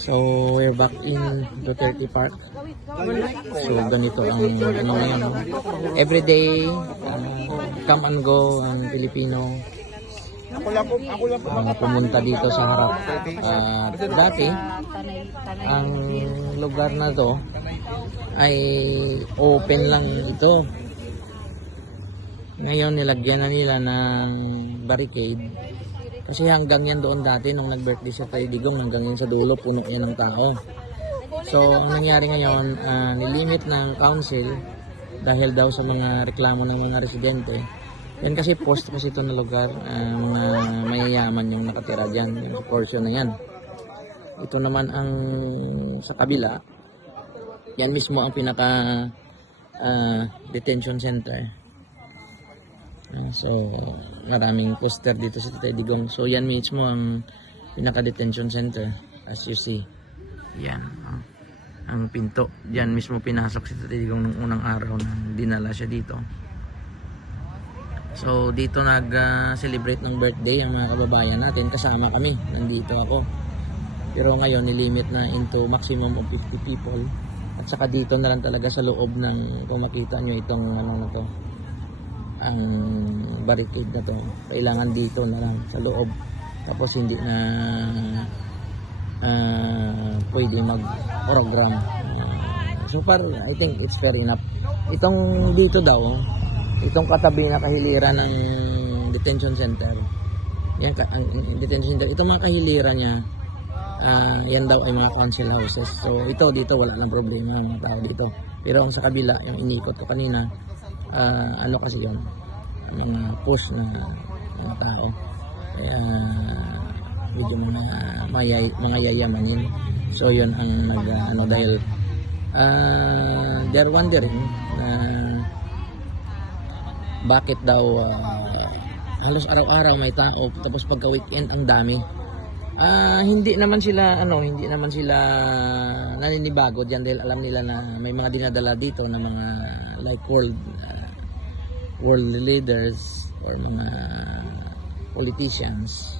So, we're back in Duterte Park. So, ganito ang ano ngayon. Everyday, come and go ang Pilipino. Pumunta dito sa harap. Dati, ang lugar na to ay open lang ito. Ngayon, nilagyan na nila ng barricade. Kasi hanggang yan doon dati nung nag-birthday siya kay Digong, hanggang yan sa dulo, puno yan ng tao. So, ang nangyari ngayon, nilimit ng council dahil daw sa mga reklamo ng mga residente. Yan kasi post kasi ito na lugar, mga mayayaman yung nakatira dyan, yung portion na yan. Ito naman ang sa kabila, yan mismo ang pinaka detention center. So, maraming poster dito sa Tatay Digong. So, yan mismo ang pinaka-detention center. As you see. Yan. Ang pinto. Yan mismo pinasok si Tatay Digong nung unang araw na dinala siya dito. So, dito nag-celebrate ng birthday ang mga kababayan natin. Kasama kami. Nandito ako. Pero ngayon, nilimit na into maximum of 50 people. At saka dito na lang talaga sa loob ng, kung makita nyo itong ano na to, ang barricade na to, kailangan dito na lang sa loob, tapos hindi na pwede mag-program. So far, I think it's fair enough. Itong dito daw, itong katabi na kahilira ng detention center, yan, ang detention center, itong mga kahilira niya, yan daw ay mga council houses. So ito dito wala nang problema ng mga tao dito. Pero ang sa kabila, yung inikot ko kanina, ano kasi yun, mga push na mga tao, kaya medyo mga yayamanin. So yun ang ano, dahil they're wondering bakit daw halos araw-araw may tao, tapos pagka weekend ang dami. Hindi naman sila naninibago diyan dahil alam nila na may mga dinadala dito na mga like world leaders or mga politicians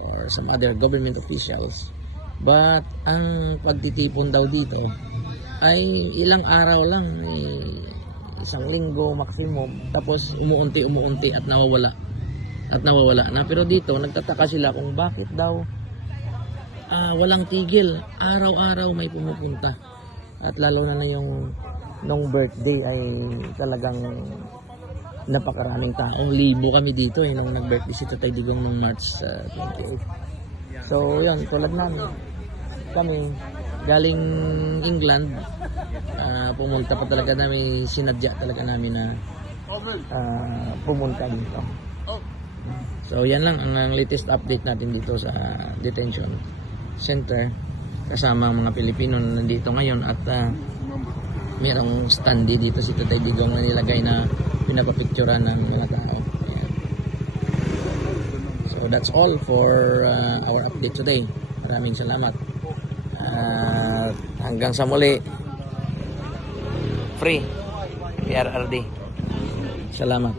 or some other government officials. But ang pagtitipon daw dito ay ilang araw lang, isang linggo maximum, tapos umuunti at nawawala na. Pero dito nagtataka sila kung bakit daw walang tigil, araw-araw may pumupunta. At lalo na yung nung birthday ay talagang napakaraming tao. Libo kami dito nung nag-birthday si Tatay Digong noong March 28. So yan, tulad namin, kami galing England, pumunta pa talaga namin, sinadya talaga namin na pumunta dito. So yan lang ang latest update natin dito sa detention center, kasama ang mga Pilipino na nandito ngayon. At merong standee dito si Tatay Digong na nilagay na pinapapicturean ng mga tao. Ayan. So that's all for our update today. Maraming salamat. Hanggang sa muli. Free PRRD. Salamat.